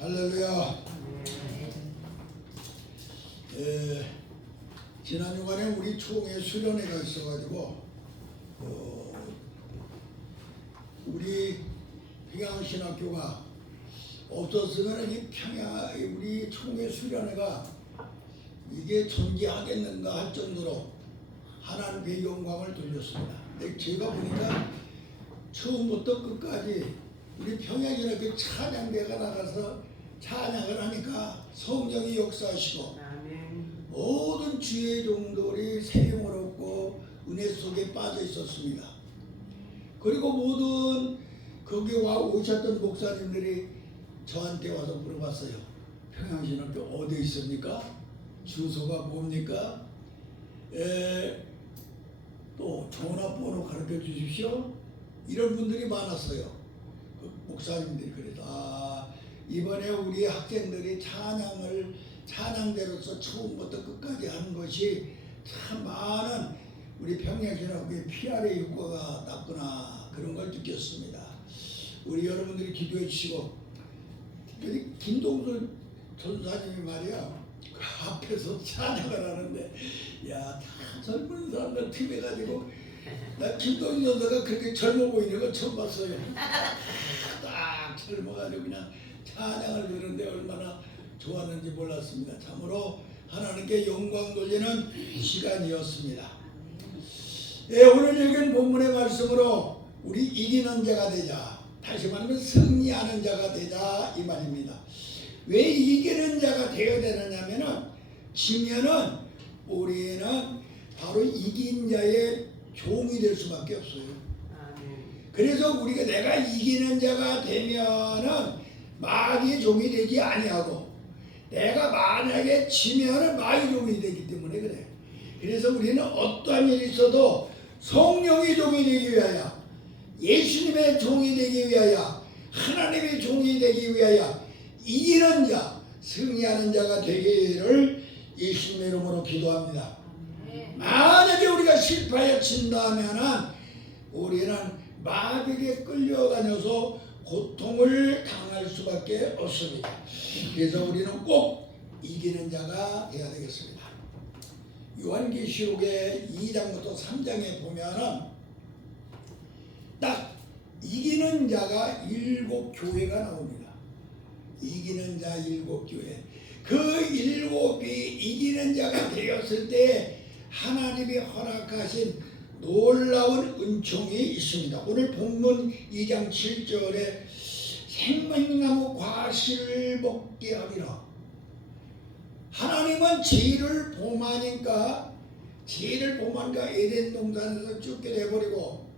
할렐루야. 지난 주간에 우리 총회 수련회가 있어가지고 우리 평양신학교가 없었으면 우리 총회 수련회가 이게 존재하겠는가 할 정도로 하나님의 영광을 돌렸습니다. 근데 제가 보니까 처음부터 끝까지 우리 평양신학교 찬양대가 나가서 찬양을 하니까 성령이 역사하시고 모든 주의 종들이 생명을 얻고 은혜 속에 빠져 있었습니다. 그리고 모든 거기 오셨던 목사님들이 저한테 와서 물어봤어요. 평양신학교 어디 있습니까? 주소가 뭡니까? 또 전화번호 가르쳐 주십시오. 이런 분들이 많았어요. 그 목사님들이 그래서 이번에 우리 학생들이 찬양대로서 처음부터 끝까지 하는 것이 참 많은 우리 평양신학교의 PR의 효과가 났구나 그런 걸 느꼈습니다. 우리 여러분들이 기도해 주시고 특별히 김동수 전사님이 말이야 그 앞에서 찬양을 하는데 다 젊은 사람들 팀해가지고 나 김동수 전사가 그렇게 젊어 보이는 거 처음 봤어요. 딱 젊어가지고 그냥 찬양을 부르는데 얼마나 좋았는지 몰랐습니다. 참으로 하나님께 영광 돌리는 시간이었습니다. 오늘 읽은 본문의 말씀으로 우리 이기는 자가 되자, 다시 말하면 승리하는 자가 되자 이 말입니다. 왜 이기는 자가 되어야 되느냐면은 지면은 우리는 바로 이긴 자의 종이 될 수밖에 없어요. 그래서 우리가 내가 이기는 자가 되면은 마귀의 종이 되지 아니하고 내가 만약에 지면은 마귀의 종이 되기 때문에 그래. 그래서 우리는 어떠한 일이 있어도 성령의 종이 되기 위하여, 예수님의 종이 되기 위하여, 하나님의 종이 되기 위하여 이기는 자, 승리하는 자가 되기를 예수님의 이름으로 기도합니다. 만약에 우리가 실패하여 친다면은 우리는 마귀에게 끌려다녀서 고통을 당할 수밖에 없습니다. 그래서 우리는 꼭 이기는 자가 되어야 되겠습니다. 요한계시록의 2장부터 3장에 보면은 딱 이기는 자가 7교회가 나옵니다. 이기는 자 7교회. 그 7이 이기는 자가 되었을 때 하나님이 허락하신 놀라운 은총이 있습니다. 오늘 본문 2장 7절에 생명나무 과실을 먹게 하리라. 하나님은 죄를 범하니까 에덴 동산에서 쫓게 돼버리고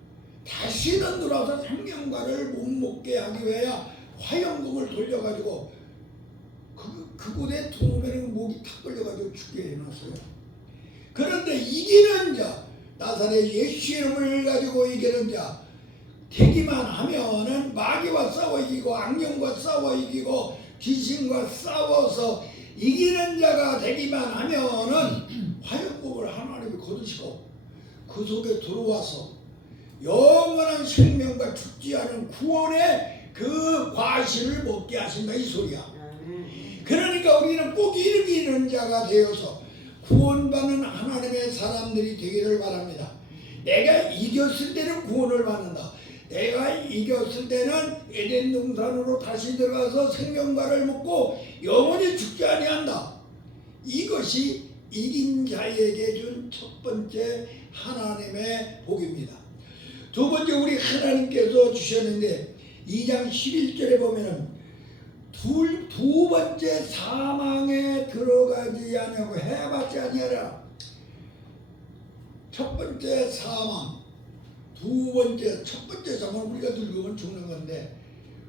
다시는 들어와서 생명과를 못 먹게 하기 위하여 화염금을 돌려가지고 그곳에 두면은 목이 탁 걸려가지고 죽게 해놨어요. 그런데 이기는 자, 나사렛 예수 이름을 가지고 이기는 자 되기만 하면은 마귀와 싸워 이기고 악령과 싸워 이기고 귀신과 싸워서 이기는 자가 되기만 하면은 화염법을 하나님이 거두시고 그 속에 들어와서 영원한 생명과 죽지 않은 구원의 그 과실을 먹게 하신다 이 소리야. 그러니까 우리는 꼭 이기는 자가 되어서 구원받는 하나님의 사람들이 되기를 바랍니다. 내가 이겼을 때는 구원을 받는다. 내가 이겼을 때는 에덴 동산으로 다시 들어가서 생명과를 먹고 영원히 죽지 아니한다. 이것이 이긴 자에게 준 첫 번째 하나님의 복입니다. 두 번째 우리 하나님께서 주셨는데 2장 11절에 보면은 두 번째 사망에 들어가지 아니하고 해봤지 아니하라. 첫 번째 사망, 첫 번째 사망 우리가 늙으면 죽는 건데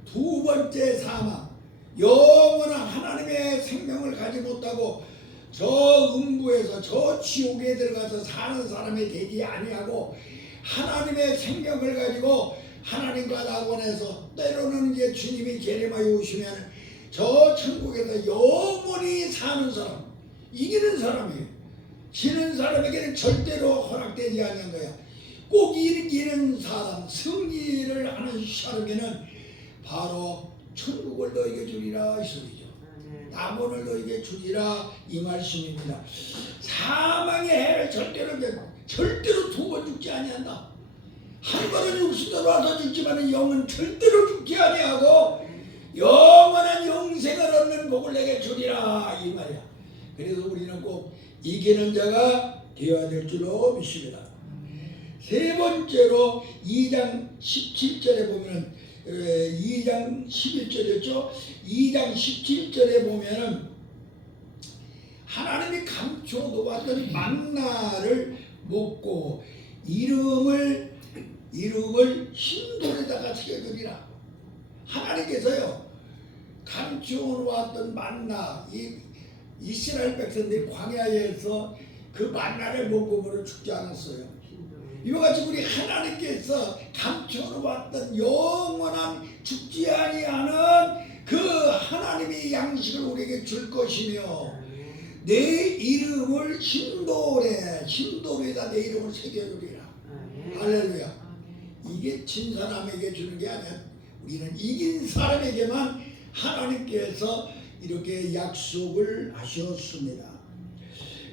두 번째 사망, 영원한 하나님의 생명을 가지 못하고 저 음부에서 저 지옥에 들어가서 사는 사람이 되지 아니하고 하나님의 생명을 가지고 하나님과 낙원에서 때로는 이제 주님이 재림하여 오시면 저 천국에서 영원히 사는 사람, 이기는 사람이에요. 지는 사람에게는 절대로 허락되지 않는 거야. 꼭 이기는 사람, 승리를 하는 사람에게는 바로 천국을 너에게 주리라 이 소리죠. 남원을 너에게 주리라 이 말씀입니다. 사망의 해를 절대로 두 번 죽지 아니한다. 한 번은 육신으로 와서 죽지만 영은 절대로 죽지 아니하고 영원한 영생을 얻는 복을 내게 주리라 이 말이야. 그래서 우리는 꼭 이기는 자가 되어야 될 줄로 믿습니다. 세 번째로 2장 17절에 보면은 2장 11절이었죠. 2장 17절에 보면은 하나님이 감춰 놓았던 만나를 먹고 이름을 흰돌에다가 새겨주리라. 하나님께서요 감춰 놓았던 만나, 이 이스라엘 백성들이 광야에서 그 만나를 먹고 죽지 않았어요. 이와 같이 우리 하나님께서 감춰놓았던 영원한 죽지 아니하는 그 하나님의 양식을 우리에게 줄 것이며 내 이름을 흰돌에다 내 이름을 새겨주리라. 할렐루야. 이게 진 사람에게 주는 게 아니야. 우리는 이긴 사람에게만 하나님께서 이렇게 약속을 하셨습니다.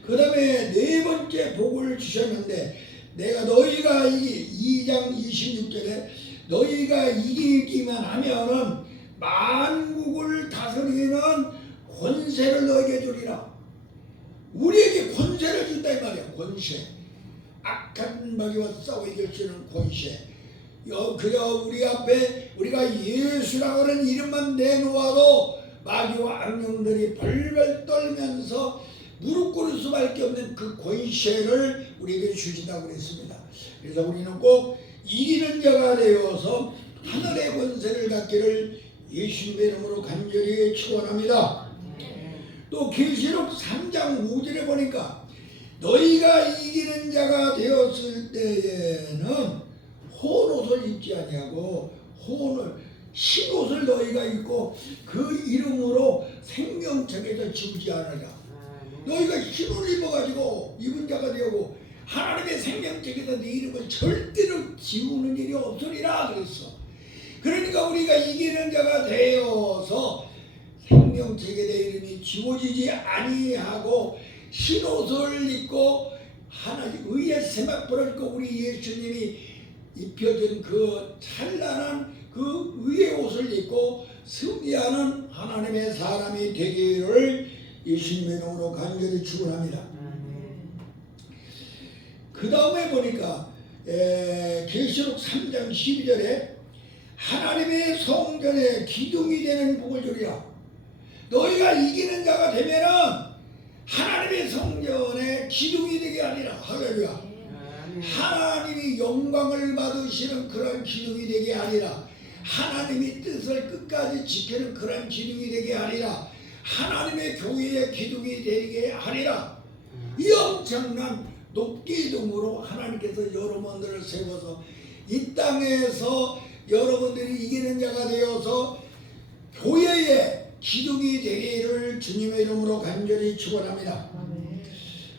그 다음에 네 번째 복을 주셨는데 내가 너희가 2장 26절에 너희가 이기기만 하면은 만국을 다스리는 권세를 너에게 주리라. 우리에게 권세를 준다 이 말이야. 권세. 악한 마귀와 싸워 이길 수 있는 권세. 그저 우리 앞에 우리가 예수라고 하는 이름만 내놓아도 마귀와 악령들이 벌벌 떨면서 무릎 꿇을 수밖에 없는 그 권세를 우리에게 주신다고 그랬습니다. 그래서 우리는 꼭 이기는 자가 되어서 하늘의 권세를 갖기를 예수님의 이름으로 간절히 축원합니다. 또 계시록 3장 5절에 보니까 너희가 이기는 자가 되었을 때에는 혼옷을 입지 아니하고 흰옷을 너희가 입고 그 이름으로 생명책에서 지우지 않으라. 너희가 흰옷을 입어가지고 입은 자가 되고 하나님의 생명책에서 네 이름을 절대로 지우는 일이 없으리라 그랬어. 그러니까 우리가 이기는 자가 되어서 생명책에 내 이름이 지워지지 아니하고 흰옷을 입고 하나님 의의 세마포를 입고 우리 예수님이 입혀준 그 찬란한 그 의의 옷을 입고 승리하는 하나님의 사람이 되기를 예수님의 이름으로 간절히 축원합니다. 그 다음에 보니까 계시록 3장 12절에 하나님의 성전에 기둥이 되는 복을 주리라. 너희가 이기는 자가 되면은 하나님의 성전에 기둥이 되게 하리라. 할렐루야. 하나님이 영광을 받으시는 그런 기둥이 되게 하리라. 하나님이 뜻을 끝까지 지키는 그런 기둥이 되게 하리라. 하나님의 교회의 기둥이 되게 하리라. 이 엄청난 높기둥으로 하나님께서 여러분들을 세워서 이 땅에서 여러분들이 이기는 자가 되어서 교회의 기둥이 되기를 주님의 이름으로 간절히 축원합니다.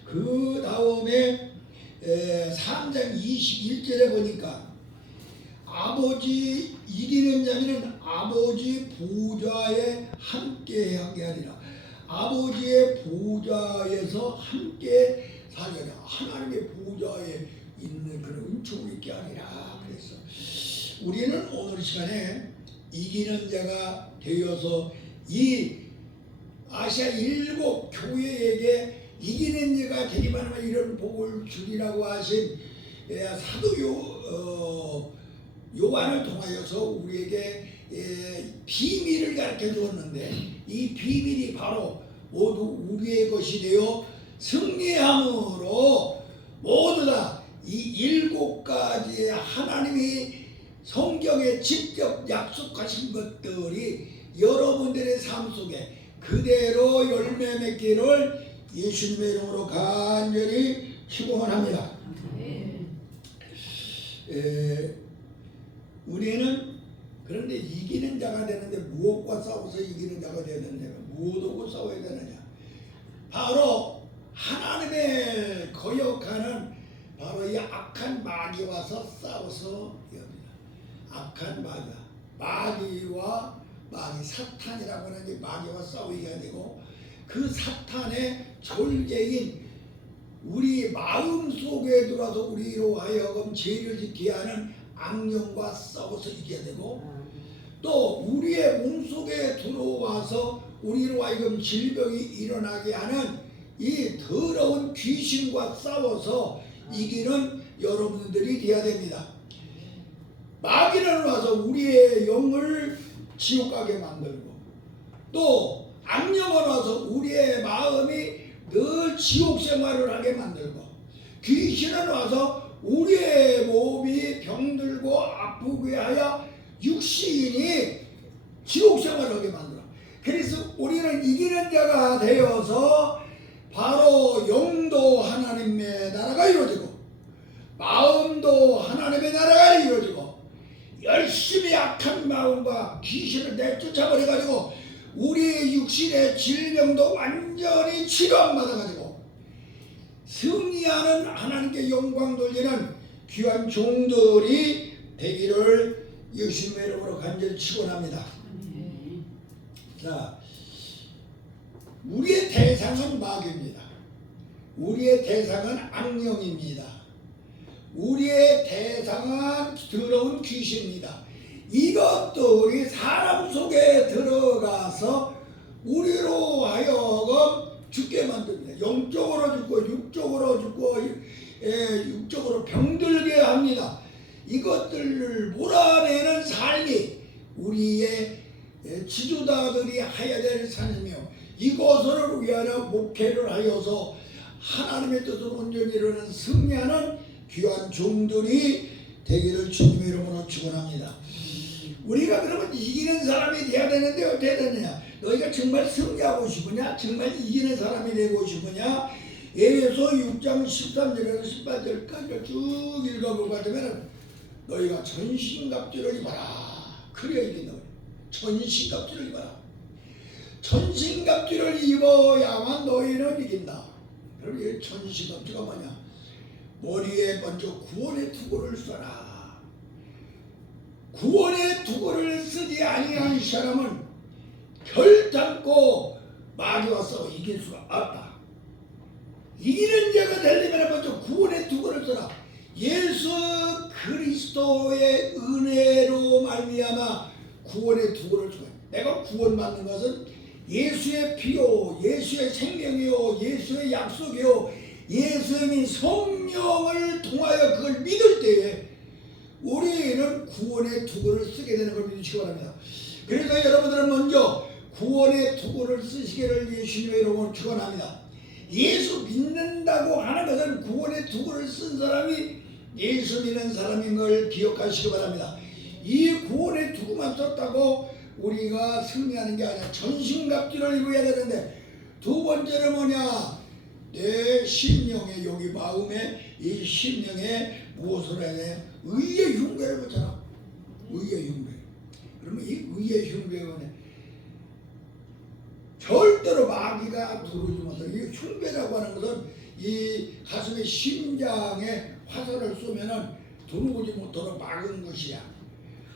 그 다음에 3장 21절에 보니까 아버지 이기는 자는 아버지 보좌에 함께 하게 하리라. 아버지의 보좌에서 함께 살리라. 하나님의 보좌에 있는 그런 은총을 있게 하리라. 그래서 우리는 오늘 시간에 이기는 자가 되어서 이 아시아 7 교회에게 이기는 자가 되기만 하면 이런 복을 주리라고 하신 사도 요한을 통하여서 우리에게 비밀을 가르쳐 주었는데 이 비밀이 바로 모두 우리의 것이 되어 승리함으로 모두 다 이 7가지의 하나님이 성경에 직접 약속하신 것들이 여러분들의 삶 속에 그대로 열매 맺기를 예수님의 이름으로 간절히 축원합니다. 우리는 그런데 이기는 자가 되는데 무엇과 싸워서 이기는 자가 되느냐? 무엇하고 싸워야 되느냐? 바로 하나님의 거역하는 바로 이 악한 마귀와서 싸워서 이깁니다. 악한 마귀와 마귀, 사탄이라고 하는 게 마귀와 싸우기가 되고, 그 사탄의 졸개인 우리 마음 속에 들어와서 우리로 하여금 죄를 짓게 하는 악령과 싸워서 이겨야 되고, 또 우리의 몸속에 들어와서 우리로 하여금 질병이 일어나게 하는 이 더러운 귀신과 싸워서 이기는 여러분들이 되어야 됩니다. 마귀는 와서 우리의 영을 지옥 가게 만들고, 또 악령은 와서 우리의 마음이 늘 지옥 생활을 하게 만들고, 귀신은 와서 우리의 몸이 병들고 아프게 하여 육신이 지옥 생활을 하게 만들어. 그래서 우리는 이기는 자가 되어서 바로 영도 하나님의 나라가 이루어지고, 마음도 하나님의 나라가 이루어지고, 열심히 악한 마음과 귀신을 내쫓아버려가지고 우리 육신의 질병도 완전히 치료받아가지고 승리하는 하나님께 영광 돌리는 귀한 종들이 되기를 예수님의 이름으로 간절히 축원합니다. 자, 우리의 대상은 마귀입니다. 우리의 대상은 악령입니다. 우리의 대상은 더러운 귀신입니다. 이것들이 사람 속에 들어가서 우리로 하여금 죽게 만듭니다. 영적으로 죽고 육적으로 죽고 육적으로 병들게 합니다. 이것들을 몰아내는 삶이 우리의 지도자들이 해야 될 삶이며, 이것을 위하여 목회를 하여서 하나님의 뜻을 온전히 이루는 승리하는 귀한 종들이 되기를 주님의 이름으로 축원합니다. 우리가 그러면 이기는 사람이 되어야 되는데 어떻게 되느냐? 너희가 정말 승리하고 싶으냐? 정말 이기는 사람이 되고 싶으냐? 에베소 6장 13절에서 18절까지 쭉 읽어볼 것 같으면 너희가 전신갑주를 입어라. 그래야 이긴다. 전신갑주를 입어라. 전신갑주를 입어야만 너희는 이긴다. 그럼 이 전신갑주가 뭐냐? 머리에 먼저 구원의 투구를 써라. 구원의 투구를 쓰지 아니한 사람은 결단코 마귀와 싸워 이길 수가 없다. 이기는 자가 되려면 먼저 구원의 투구를 써라. 예수 그리스도의 은혜로 말미암아 구원의 투구를 써라. 내가 구원받는 것은 예수의 피요, 예수의 생명이요, 예수의 약속이요, 예수님이 성령을 통하여 그걸 믿을 때에 우리는 구원의 투구를 쓰게 되는 걸 믿으시기 바랍니다. 그래서 여러분들은 먼저 구원의 투구를 쓰시기를 예수님의 이름으로 축원합니다. 예수 믿는다고 하는 것은 구원의 투구를 쓴 사람이 예수 믿는 사람인 걸 기억하시기 바랍니다. 이 구원의 투구만 썼다고 우리가 승리하는 게 아니라 전신갑주를 입어야 되는데, 두 번째는 뭐냐? 내 심령에, 여기 마음에, 이 심령에 무엇을 해야 돼? 의의 흉배를 붙여라. 의의 흉배. 그러면 이 의의 흉배는 절대로 마귀가 들어오지 못해. 이 흉배라고 하는 것은 이 가슴의 심장에 화살을 쏘면은 들어오지 못하도록 막은 것이야.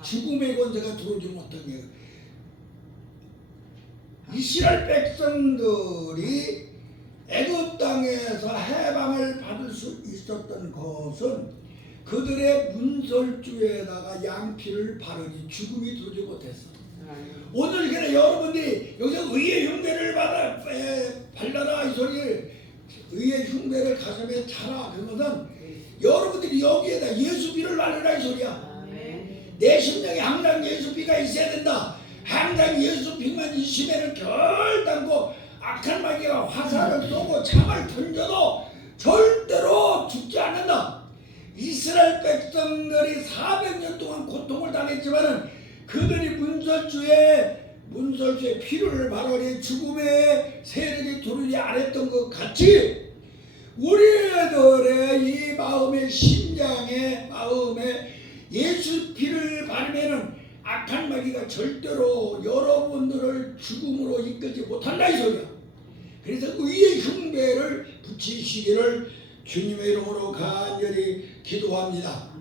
죽음의 권세가 들어오지 못한 게. 이스라엘 백성들이 애굽 땅에서 해방을 받을 수 있었던 것은 그들의 문설주에다가 양피를 바르니 죽음이 들어오지 못했어. 오늘 그래 여러분들이 여기서 의의 흉배를 발라라 이 소리, 의의 흉배를 가슴에 차라 그러면 여러분들이 여기에다 예수 피를 바르라 이 소리야. 내 심령에 항상 예수 피가 있어야 된다. 항상 예수 피만 있으면 결단코 악한 마귀가 화살을 쏘고 창을 던져도 절대로 죽지 않는다. 이스라엘 백성들이 400년 동안 고통을 당했지만은 그들이 문설주에 피를 바르니 죽음의 세력이 두르지 않았던 것 같이 우리들의 이 마음의 심장에 마음에 예수 피를 바르면은 악한 마귀가 절대로 여러분들을 죽음으로 이끌지 못한다 이 소리야. 그래서 의의 흉배를 붙이시기를 주님의 이름으로 간절히 기도합니다.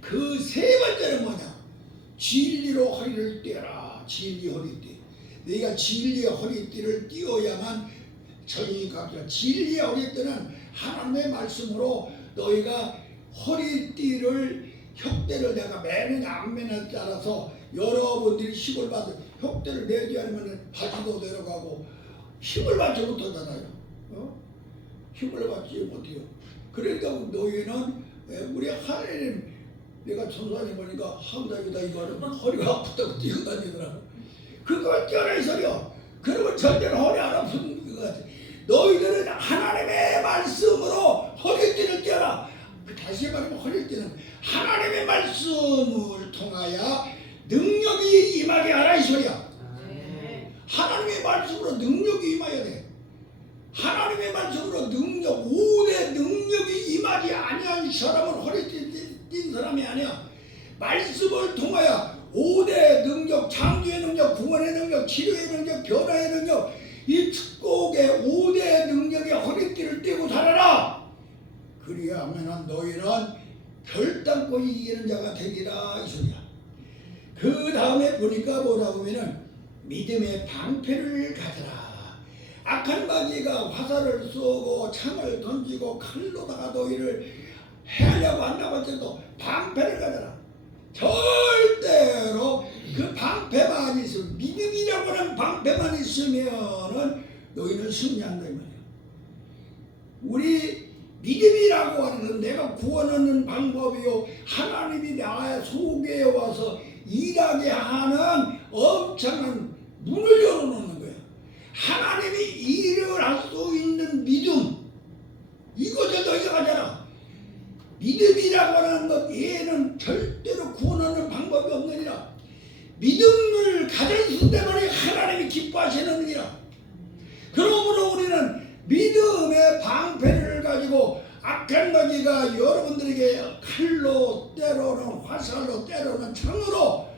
그 세 번째는 뭐냐? 진리로 허리를 떼라. 진리 허리띠. 네가 진리의 허리띠를 띄어야만 정의가 값이야. 진리의 허리띠는 하나님의 말씀으로 너희가 허리띠를 혁대를 내가 매느냐 안 매느냐에 따라서 여러분들이 힘을 받을 혁대를 매지 않으면 바지도 내려가고 힘을 받지 못하잖아요. 힘을 받지 못해요. 그러니까 너희는 우리 하나님 내가 천사님 보니까 항상이다 이거는 허리가 아프다고 뛰고 다니더라고. 그걸 뛰어내 소리요. 그리고 절대로 허리 안 아픈 것 같아. 너희들은 하나님의 말씀으로 허리띠를 떼라. 다시 말하면 허리띠는 하나님의 말씀을 통하여 능력이 임하게 하라 이 소리야. 하나님의 말씀으로 능력이 임해야 돼. 하나님의 말씀으로 능력, 5대 능력이 임하지 아니한 사람은 허리띠 띈 사람이 아니야. 말씀을 통하여 5대 능력, 창조의 능력, 구원의 능력, 치료의 능력, 변화의 능력, 이 축복의 5대 능력의 허리띠를 떼고 살아라. 그리하면 너희는 결단코 이기는 자가 되리라 이 소리야. 그 다음에 보니까 뭐라고 하면은 믿음의 방패를 가져라. 악한 마귀가 화살을 쏘고 창을 던지고 칼로다가 너희를 해하려고 한다고 할때도 방패를 가져라. 절대로 그 방패만 있으면, 믿음이라고 하는 방패만 있으면은 너희는 승리한다 이 말이야. 우리 믿음이라고 하는 건 내가 구원하는 방법이요, 하나님이 나의 속에 와서 일하게 하는 엄청난 문을 열어놓는 거야. 하나님이 일을 할 수 있는 믿음, 이것을 너희가 가져라. 믿음이라고 하는 것 얘는 절대로 구원하는 방법이 없느니라. 믿음을 가졌을 때만이 하나님이 기뻐하시느니라. 그러므로 우리는 믿음의 방패를 가지고 악한 마귀가 여러분들에게 칼로 때로는 화살로 때로는 창으로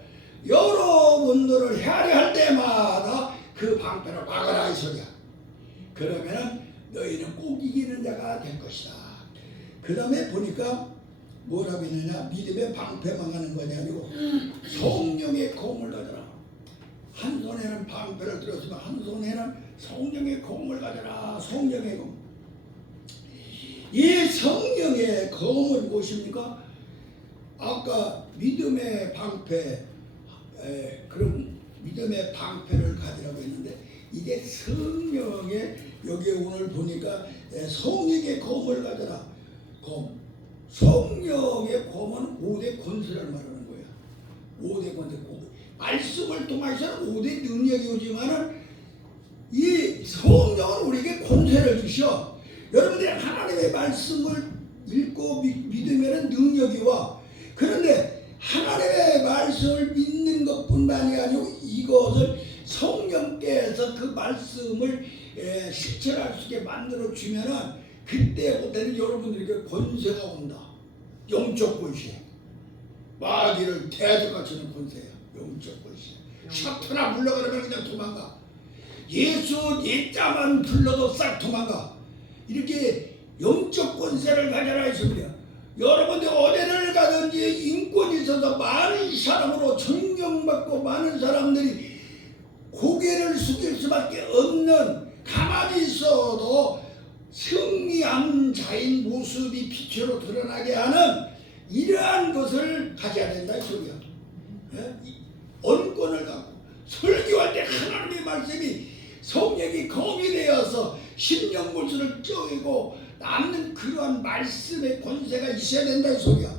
여러분들을 헤아려 할 때마다 그 방패를 막아라 이 소리야. 그러면 너희는 꼭 이기는 자가 될 것이다. 그 다음에 보니까 뭐라고 했느냐, 믿음의 방패만 하는 것이 아니고 성령의 검을 가져라. 한 손에는 방패를 들었으면 한 손에는 성령의 검을 가져라. 성령의 검. 이 성령의 검은 무엇입니까? 아까 믿음의 방패, 그럼 믿음의 방패를 가지라고 했는데 이게 성령의, 여기 오늘 보니까 성령의 검을 가져라. 검. 성령의 검은 5대 권세를 말하는 거야. 5대 권세. 말씀을 통해서는 5대 능력이 오지만은 이 성령은 우리에게 권세를 주셔. 여러분들이 하나님의 말씀을 읽고 믿으면 능력이 와. 그런데 하나님의 말씀을 믿는 것뿐만이 아니고 이것을 성령께서 그 말씀을 실천할 수 있게 만들어 주면은 그때부터는 여러분들에게 권세가 온다. 영적 권세. 마귀를 대적하시는 권세야. 영적 권세. 사탄아 물러가려면 그냥 도망가. 예수 예자만 불러도 싹 도망가. 이렇게 영적 권세를 가져라 했습니다. 여러분들 어디를 가든지 인권이 있어서 많은 사람으로 존경받고 많은 사람들이 고개를 숙일 수밖에 없는, 가만히 있어도 승리한 자인 모습이 빛으로 드러나게 하는 이러한 것을 가져야 된다 이 소리야. 언권을 갖고 설교할 때 하나님의 말씀이 성령이 검이 되어서 심령 골수를 쪼이고 남는 그러한 말씀의 권세가 있어야 된다 이 소리야.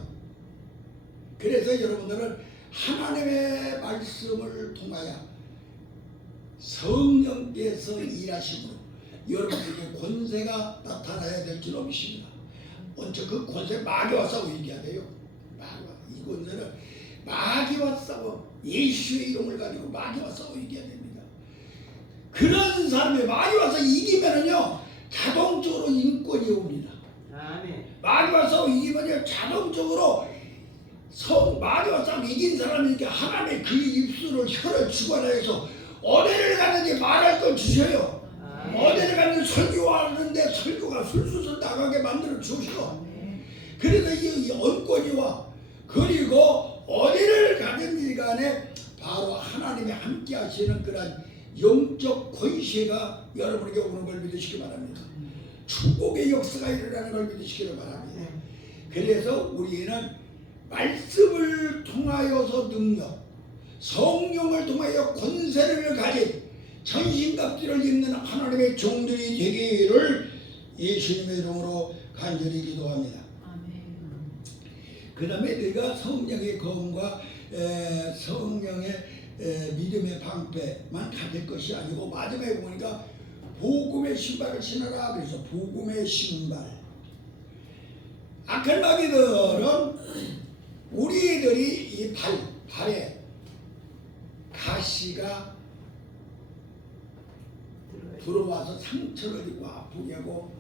그래서 여러분들은 하나님의 말씀을 통하여 성령께서 일하심으로 여러분에게 권세가 나타나야 될 줄 믿습니다. 먼저 그 권세 마귀와 싸워 이겨야 돼요. 마귀와, 이 권세는 마귀와 싸워, 예수의 이름을 가지고 마귀와 싸워 이겨야 됩니다. 그런 사람이 마귀와 싸워 이기면은요 자동적으로 인권이 옵니다. 마귀와 싸워 이기면요 자동적으로 마귀와 싸워 이긴 사람이니까 하나님의 그 입술을 혀를 주관해서 어디를 가는지 말할 걸 주셔요. 어디를 가는지 설교하는데 설교가 술술 나가게 만들어 주셔. 그래서 이 언권이 와. 그리고 어디를 가든지 간에 바로 하나님이 함께 하시는 그런 영적 권세가 여러분에게 오는 걸 믿으시기 바랍니다. 축복의 역사가 일어나는 걸 믿으시기를 바랍니다. 그래서 우리는 말씀을 통하여서 능력, 성령을 통하여 권세를 가진 전신갑주를 입는 하나님의 종들이 되기를 예수님의 이름으로 간절히 기도합니다. 그 다음에 너희가 성령의 검과 성령의 믿음의 방패만 가질 것이 아니고 마지막에 보니까 복음의 신발을 신어라. 그래서 복음의 신발. 악한 마귀들은 우리들이 이 발에 가시가 들어와서 상처를 입고 아프게 하고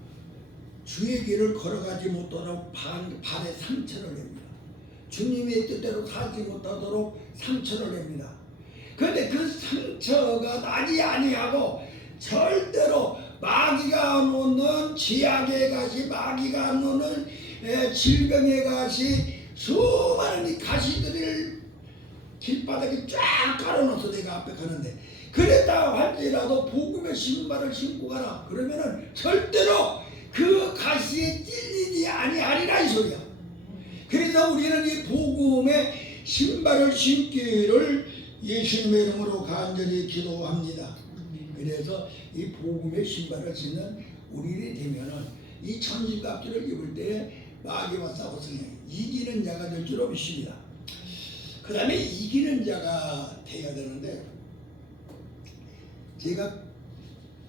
주의 길을 걸어가지 못하도록 발에 상처를 냅니다. 주님의 뜻대로 살지 못하도록 상처를 냅니다. 그런데 그 상처가 나지 아니하고 절대로 마귀가 놓는 지약의 가시, 마귀가 놓는 질병의 가시, 수많은 이 가시들을 길바닥에 쫙 깔아놓아서 내가 앞에 가는데, 그랬다 할지라도 복음의 신발을 신고 가라. 그러면은 절대로 그 가시에 찔리지 아니하리라 이 소리야. 그래서 우리는 이 복음의 신발을 신기를 예수님의 이름으로 간절히 기도합니다. 그래서 이 복음의 신발을 신는 우리들이 되면은 이 천신갑주를 입을 때 마귀와 싸워서 이기는 자가 될 줄로 믿습니다. 그 다음에 이기는 자가 되어야 되는데, 제가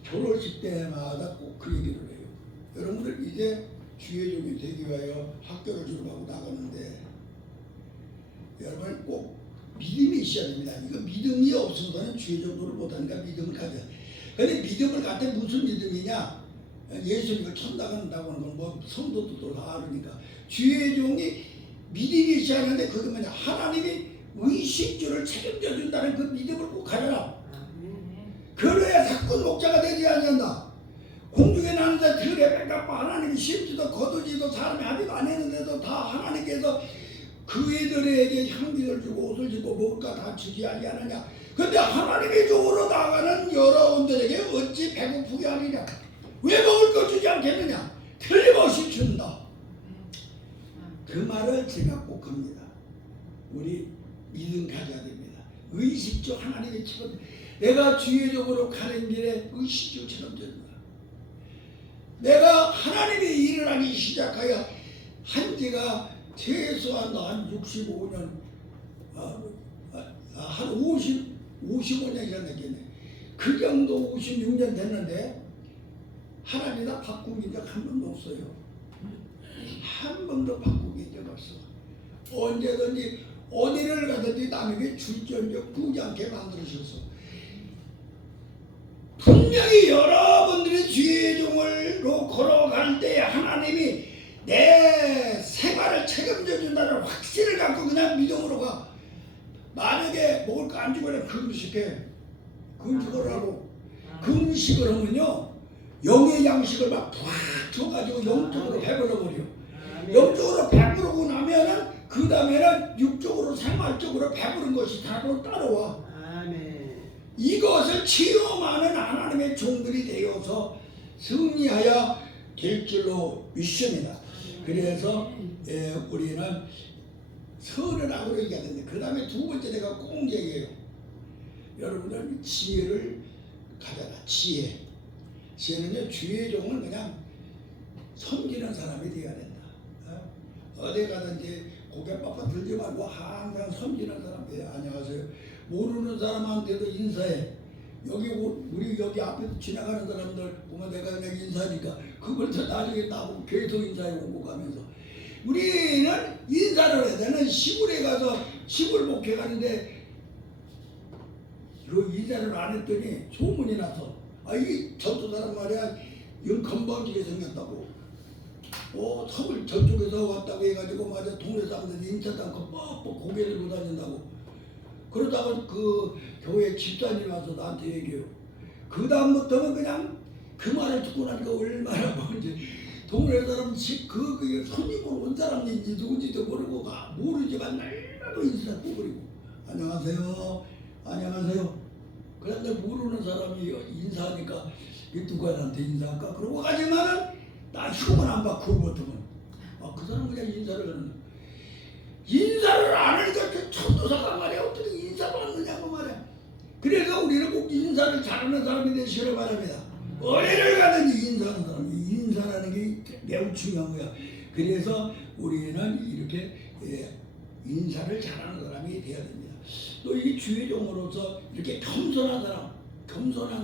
결혼식 때마다 꼭 그 얘기를 해요. 여러분들 이제 주의 종이 되기 위하여 학교를 졸업하고 나가는데 여러분 꼭 믿음이 있어야 됩니다. 이거 믿음이 없으면 주의 종도를 못하니까 믿음을 가져야 돼. 근데 믿음을 갖다 무슨 믿음이냐? 예수님을 천당 간다고 하는 건 뭐 성도들도 다 아르니까 주의 종이 믿음이 있어야 하는데 그게 뭐냐? 하나님이 의식주를 책임져 준다는 그 믿음을 꼭 가져라. 그래야 사건 목자가 되지 않는다. 공중에 나는 자 들에 뺏갖고 하나님이 심지도 거두지도 사람이 하지도 안 했는데도 다 하나님께서 그 애들에게 향기를 주고 옷을 주고 먹을 거 다 주지 아니하느냐. 근데 하나님의 종으로 나가는 여러분들에게 어찌 배고프게 하느냐. 왜 먹을 거 주지 않겠느냐. 틀림없이 준다. 그 말을 제가 꼭 합니다. 우리 믿음 가져야 됩니다. 의식주 하나님의 처럼 내가 주의 종으로 가는 길에 의식주처럼 된다. 내가 하나님의 일을 하기 시작하여 한 지가 최소한 한 65년, 한 55년 이상 됐겠네. 그 정도 56년 됐는데 하나님 나 바꾸긴 적 한 번도 없어요. 한 번도 바꾸긴 적 없어. 언제든지 어디를 가든지 남에게 줄전적 부지 않게 만들어주셔서 분명히 여러분들이 주의 종으로 걸어갈 때 하나님이 내 생활을 책임져 준다는 확신을 갖고 그냥 믿음으로 가. 만약에 먹을 거 안 주면 금식해. 금식을 하고. 금식을 하면요 영의 양식을 막 푹 줘가지고 영적으로 배불러버려. 영적으로 배부르고 나면은 그 다음에는 육적으로 생활적으로 배부른 것이 따라와. 이것을 체험하는 하나님의 종들이 되어서 승리하여 될 줄로 믿습니다. 그래서 우리는 선을 얘기해야 되는데, 그 다음에 두 번째 내가 꼭 얘기해요. 여러분들 지혜를 가져라. 지혜는요 주의 종은 그냥 섬기는 사람이 되어야 된다. 어디 가든지 고개 빳빳 들지 말고 항상 섬기는 사람 돼요. 안녕하세요. 모르는 사람한테도 인사해. 우리 여기 앞에서 지나가는 사람들 보면 내가 그냥 인사하니까 그걸 더 나중에 나보고 계속 인사해 오고 가면서, 우리는 인사를 해야 되는 시골에 가서 시골 목회 가는데 그 인사를 안 했더니 소문이 나서 이 저쪽 사람 말이야 영 건방지게 생겼다고. 턱을 저쪽에서 왔다고 해가지고 맞아 동네 사람들이 인사도 않고 뻑뻑 고개를 들고 다닌다고. 그러다가 그 교회 집사님이 와서 나한테 얘기해요. 그 다음부터는 그냥 그 말을 듣고 나니까 얼마나 뭔지 동네 사람 그 손님으로 온 사람인지 누군지도 모르지만 얼마나 바로 인사 꼬부리고 안녕하세요. 안녕하세요. 그런데 모르는 사람이 인사하니까 누구한테 인사할까? 그러고 가지만은 나 흉은 안 받고 못하면 그 사람 그냥 인사를 하는 거야. 인사를 안 하니까 그 천도사가 말이야. 어떻게 인사 받느냐고 말이야. 그래서 우리는 꼭 인사를 잘하는 사람이 되시기를 바랍니다. 어디를 가든지 인사하는 사람이 인사라는 게 매우 중요한 거야. 그래서 우리는 이렇게 인사를 잘하는 사람이 돼야 됩니다. 또 이 주의 종으로서 이렇게 겸손한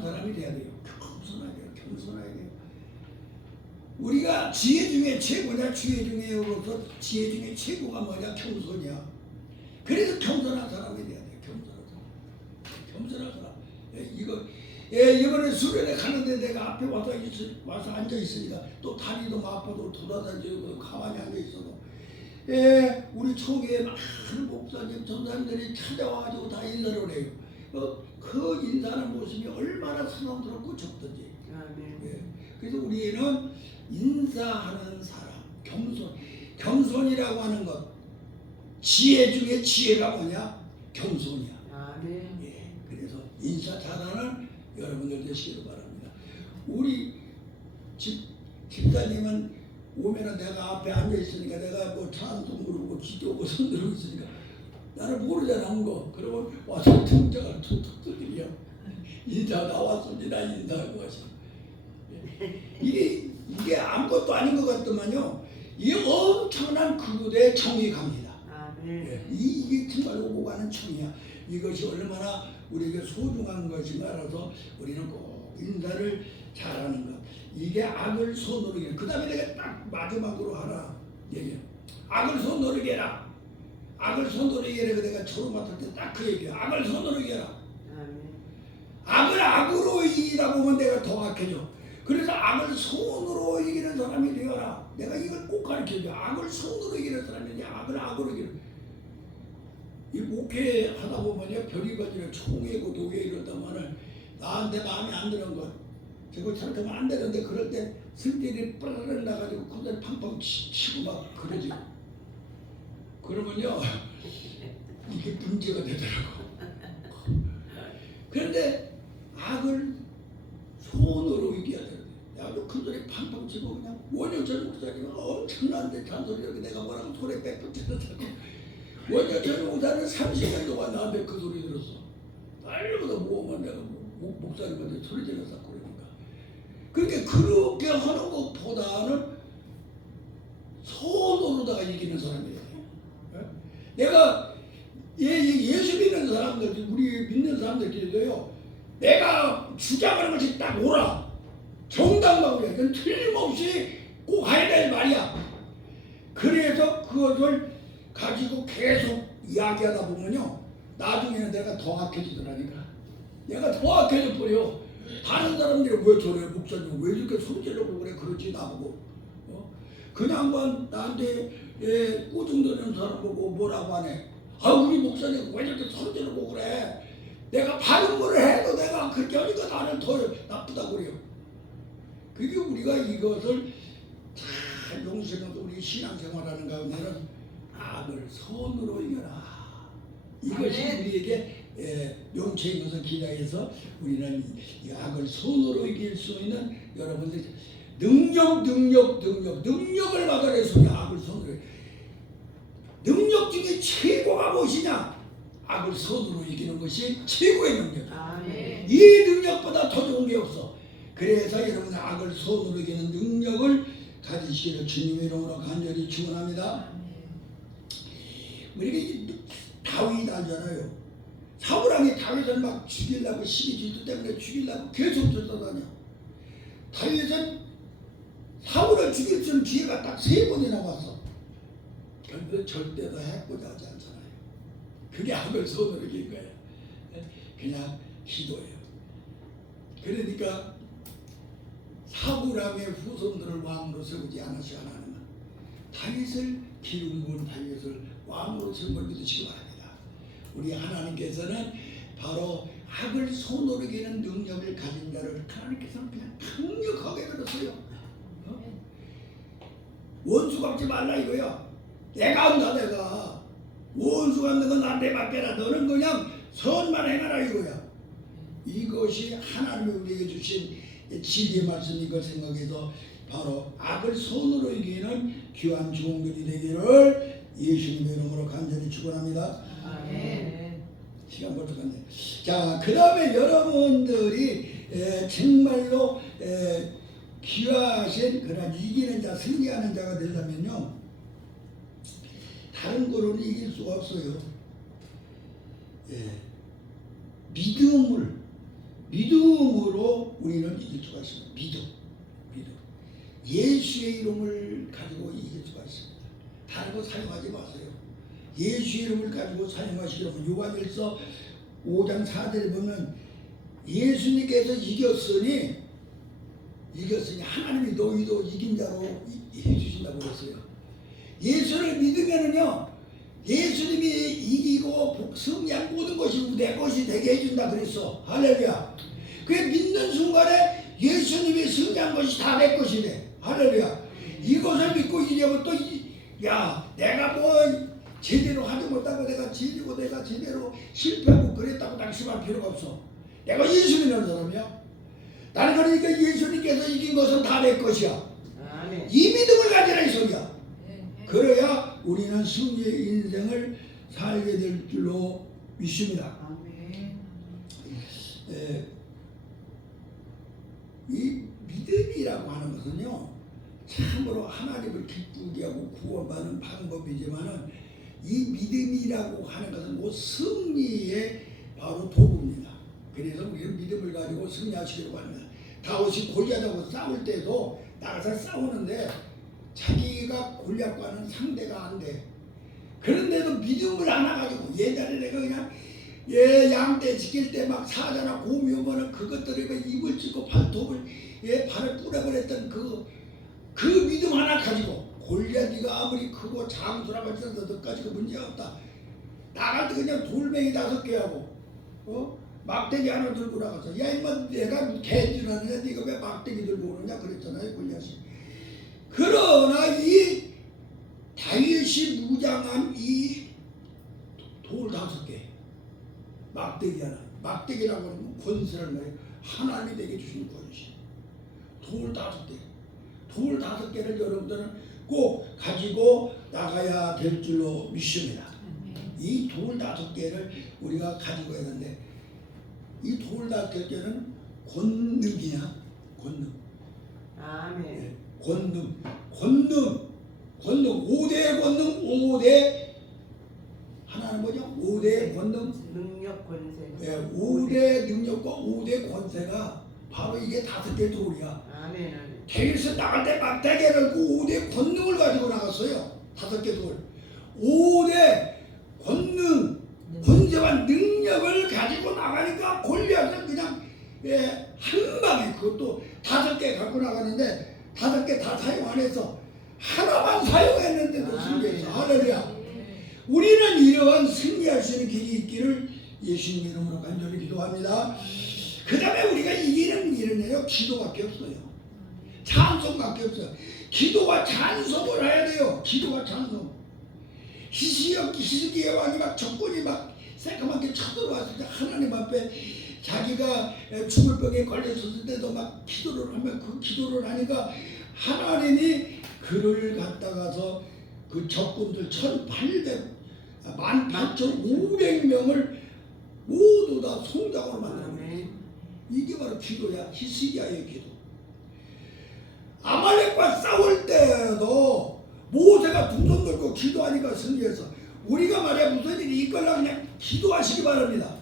사람이 돼야 돼요. 겸손하게 돼요. 우리가 지혜 중에 최고냐? 지혜 중에 최고가 뭐냐? 겸손이야. 그래서 겸손한 사람이 돼야 돼요. 겸손한 사람. 이번에 수련회 가는데 내가 앞에 와서 앉아 있으니까 또 다리도 아파도 돌아다니고 가만히 앉아 있어도 우리 초기에 많은 목사님, 전사님들이 찾아와가지고 다 인사를 해요. 그 인사하는 모습이 얼마나 사랑스럽고 적든지. 그래서 우리는 인사하는 사람, 겸손이라고 하는 것, 지혜 중에 지혜가 뭐냐? 겸손이야. 그래서 인사 잘하는 여러분들 되시기를 바랍니다. 우리 집사님은 오면은 내가 앞에 앉아 있으니까 내가 뭐 찬송 부르고 기도하고 손 들고 있으니까 나는 모르잖아 한 거. 그러면 와서 등장을 툭툭 두드려. 인사 나왔습니다. 인사하고 하시고. 이게 아무것도 아닌 것 같더만요. 이 엄청난 그분의 정이 갑니다. 이게 정말 오고 가는 정이야. 이것이 얼마나 우리에게 소중한 것인가 알아서 우리는 꼭 인사를 잘하는 것. 이게 악을 손으로 이겨. 그 다음에 내가 딱 마지막으로 하나 얘기해. 악을 손으로 이겨라. 악을 손으로 이겨라. 내가 초로 맡을 때 딱 그 얘기야. 악을 손으로 이겨라. 악을 악으로 이기다 보면 내가 더 악해져. 그래서 악을 손으로 이기는 사람이 되어라. 내가 이걸 꼭 가르쳐줘. 악을 손으로 이기는 사람이냐. 악을 악으로 이기는. 이 목회 하다 보면요. 별이가지고 총회고 노예 이러다마는 나한테 마음에 안 드는 것. 저거 저렇게 하면 안 되는데 그럴 때 승질이 빠르르 나가지고 그들 팡팡 치고 막 그러지. 그러면요. 이게 문제가 되더라고. 그런데 악을 손으로 이겨야 되는데 아주 큰 소리 팡팡 치고 그냥 원효철 목사님은 엄청난데 잔소리를 내가 뭐라고 소리 빽빽 쳤다고. 원효철 목사는 30년 동안 나한테 그 소리 들었어. 날마다 모으면 내가 목사님한테 소리 질렀어. 그러니까 그렇게 하는 것보다는 손으로다가 이기는 사람이에요. 내가 예수 믿는 사람들, 우리 믿는 사람들끼리도요. 내가 주장하는 것이 딱 오라. 정당하고 이건 틀림없이 꼭 해야 될 말이야. 그래서 그것을 가지고 계속 이야기하다 보면요. 나중에는 내가 더 악해지더라니까. 내가 더 악해져 버려. 다른 사람들이 왜 저래? 목사님 왜 이렇게 소리 지르고 그래? 그렇지 나보고. 그냥 나한테 꼬중되는 사람 보고 뭐라고 하네. 우리 목사님 왜 이렇게 소리 지르고 그래? 내가 바른 거를 해도 내가 그렇게 하니까 나는 더 나쁘다고 그래요. 그게 우리가 이것을 잘 용서하면서 우리 신앙생활하는 가운데는 악을 손으로 이겨라. 이것이 우리에게 명체인 것을 기대해서 우리는 이 악을 손으로 이길 수 있는 여러분들 능력을 받아내 소리 악을 손으로. 능력 중에 최고가 무엇이냐? 악을 손으로 이기는 것이 최고의 능력이야. 이 능력보다 더 좋은 게 없어. 그래서 여러분 악을 손으로 이기는 능력을 가지시기를 주님의 이름으로 간절히 축원합니다. 우리가 다윗 알잖아요. 사울왕이 다윗을 막 죽이려고 시기 질투 때문에 죽이려고 계속 쫓아다녀. 다윗은 사울을 죽일 수 있는 기회가 딱 3번이나 왔어. 그런데 절대 더 해보자 하지 않잖아요. 그게 악을 손으로 이긴 거예요. 그냥 기도예요. 그러니까 사울왕의 후손들을 왕으로 세우지 않으시 하나님은 다윗을 기름 부은 다윗을 왕으로 세운 걸 믿으시기 바랍니다. 우리 하나님께서는 바로 악을 손으로 이기는 능력을 가진 자를 하나님께서는 그냥 강력하게 들었어요. 원수 갚지 말라 이거야. 내가 한다 내가. 원수가 너는 나한테 맡겨라. 너는 그냥 선만 행하라 이거야. 이것이 하나님이 우리에게 주신 진리의 말씀인 걸 생각해서 바로 악을 선으로 이기는 귀한 종들이 되기를 예수님의 이름으로 간절히 축원합니다. 아멘. 시간 벌써 갔네. 자, 그 다음에 여러분들이 정말로 귀하신 그런 이기는 자, 승리하는 자가 되려면요, 다른 거로는 이길 수가 없어요. 믿음으로 우리는 이길 수가 있습니다. 믿음. 예수의 이름을 가지고 이길 수가 있습니다. 다른 거 사용하지 마세요. 예수의 이름을 가지고 사용하시려고. 요한일서 5장 4절에 보면 예수님께서 이겼으니 하나님이 너희도 이긴 자로 해주신다고 그랬어요. 예수를 믿으면은요, 예수님이 이기고 승리한 모든 것이 내 것이 되게 해준다 그랬어. 할렐루야. 그게 믿는 순간에 예수님이 승리한 것이 다 내 것이 돼. 할렐루야. 이것을 믿고 이제부터 내가 뭐 제대로 하지 못하고 내가 제대로 실패하고 그랬다고 낙심할 필요가 없어. 내가 예수 믿는 사람이야. 나는 그러니까 예수님께서 이긴 것은 다 내 것이야. 아멘. 이 믿음을 가지라 이 소리야. 그래야 우리는 승리의 인생을 살게 될 줄로 믿습니다. 아멘. 이 믿음이라고 하는 것은요, 참으로 하나님을 기쁘게 하고 구원받는 방법이지만은 이 믿음이라고 하는 것은 뭐 승리의 바로 도구입니다. 그래서 우리는 믿음을 가지고 승리하시기로 합니다. 다윗이 골리앗하고 싸울 때도 나가서 싸우는데 자기가 골리앗과는 상대가 안 돼. 그런데도 믿음을 안 해가지고, 옛날에 내가 그냥 양떼 지킬 때 막 사자나 곰이 오면은 그것들을 입을 찢고 발톱을 발을 뿌려버렸던 그 믿음 하나 가지고, 골리앗이가 아무리 크고 장수라고 해서 너까지 그 문제가 없다. 나갈 때 그냥 돌멩이 5개 하고 막대기 하나 들고 나가서, 야 임마 내가 개인 하느냐, 네가 왜 막대기 들고 오느냐 그랬잖아요, 골리앗이. 그러나 이 다윗이 무장한 이 돌 5개, 막대기 하나, 막대기라고 하는 건 권세를 말해요. 하나님이 내게 주신 권세. 돌 5개를 여러분들은 꼭 가지고 나가야 될 줄로 믿습니다. 이 돌 5개를 우리가 가지고 해야 하는데, 이 돌 5개는 권능이야. 권능. 아멘. 권능. 5대의 권능, 5대 하나는 뭐죠? 5대의 권능, 능력 권세. 5대 능력과 5대 권세가 바로 이게 5개 돌이야. 아멘. 대에서 나갈 때 막대기를 그 5대 권능을 가지고 나갔어요. 5개 돌. 5대 권능, 권세와 능력을 가지고 나가니까 골리앗은 그냥 한 방에, 그것도 5개 갖고 나가는데 5개 다 사용 안 해서 하나만 사용했는데도 승리했어. 할렐루야. 우리는 이러한 승리할 수 있는 길이 있기를 예수님 이름으로 간절히 기도합니다. 그 다음에 우리가 이기는 일은요, 기도밖에 없어요. 찬송밖에 없어요. 기도와 찬송을 해야 돼요. 기도와 찬송. 히스기야 왕이 막 적군이 막 새까맣게 쳐들어왔을 때 하나님 앞에 자기가 죽을 병에 걸렸을 때도 막 기도를 하면, 그 기도를 하니까 하나님이 그를 갖다가서 그 적군들 18,500명을 모두 다 송장으로 만들어버렸어요. 이게 바로 기도야. 히스기야의 기도. 아말렉과 싸울 때도 모세가 두 손 들고 기도하니까 승리해서, 우리가 말이야 무슨 일이 있거나 그냥 기도하시기 바랍니다.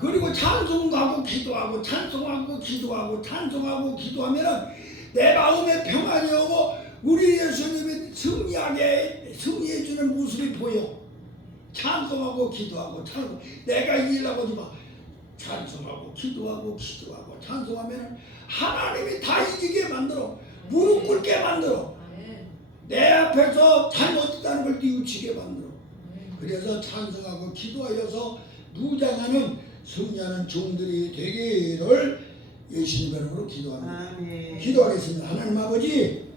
그리고 찬송하고 기도하고 찬송하고 기도하고 찬송하고 기도하면 내 마음에 평안이 오고 우리 예수님이 승리해 주는 모습이 보여. 찬송하고 기도하고 찬송. 내가 일하고 하지 마. 찬송하고 기도하고 찬송하면 하나님이 다 이기게 만들어. 무릎 꿇게 만들어. 내 앞에서 잘못했다는 걸 뉘우치게 만들어. 그래서 찬송하고 기도하여서 무장하는 승리하는 종들이 되기를 예수님 이름으로 기도합니다. 아멘. 기도하겠습니다. 하나님 아버지,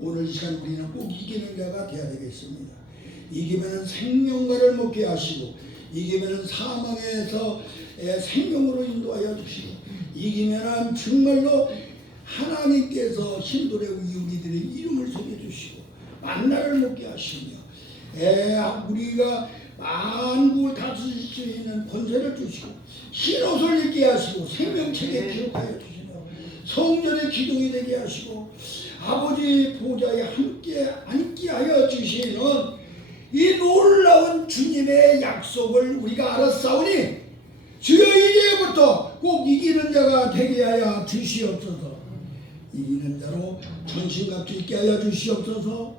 오늘 이 시간 우리는 꼭 이기는 자가 되어야 되겠습니다. 이기면은 생명과를 먹게 하시고 이기면은 사망에서 생명으로 인도하여 주시고 이기면은 정말로 하나님께서 신도의 우리들의 이름을 속여주시고 만나를 먹게 하시며 우리가 만국을 다스릴 수 있는 권세를 주시고 흰옷을 입게 하시고 생명책에 기록하여 주시며 성전의 기둥이 되게 하시고 아버지 보좌에 함께 앉게 하여 주시는 이 놀라운 주님의 약속을 우리가 알았사오니 주여 이제부터 꼭 이기는 자가 되게 하여 주시옵소서. 이기는 자로 전신갑주 있게 하여 주시옵소서.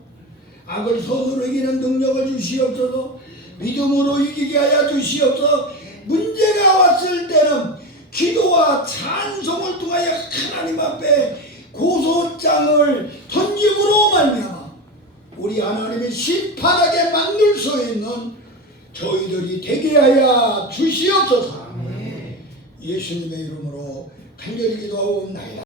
악을 선으로 이기는 능력을 주시옵소서. 믿음으로 이기게 하여 주시옵소서. 문제가 왔을 때는 기도와 찬송을 통하여 하나님 앞에 고소장을 던짐으로 말미암아 우리 하나님의 심판하게 만들 수 있는 저희들이 되게 하여 주시옵소서. 예수님의 이름으로 간절히 기도하옵나이다.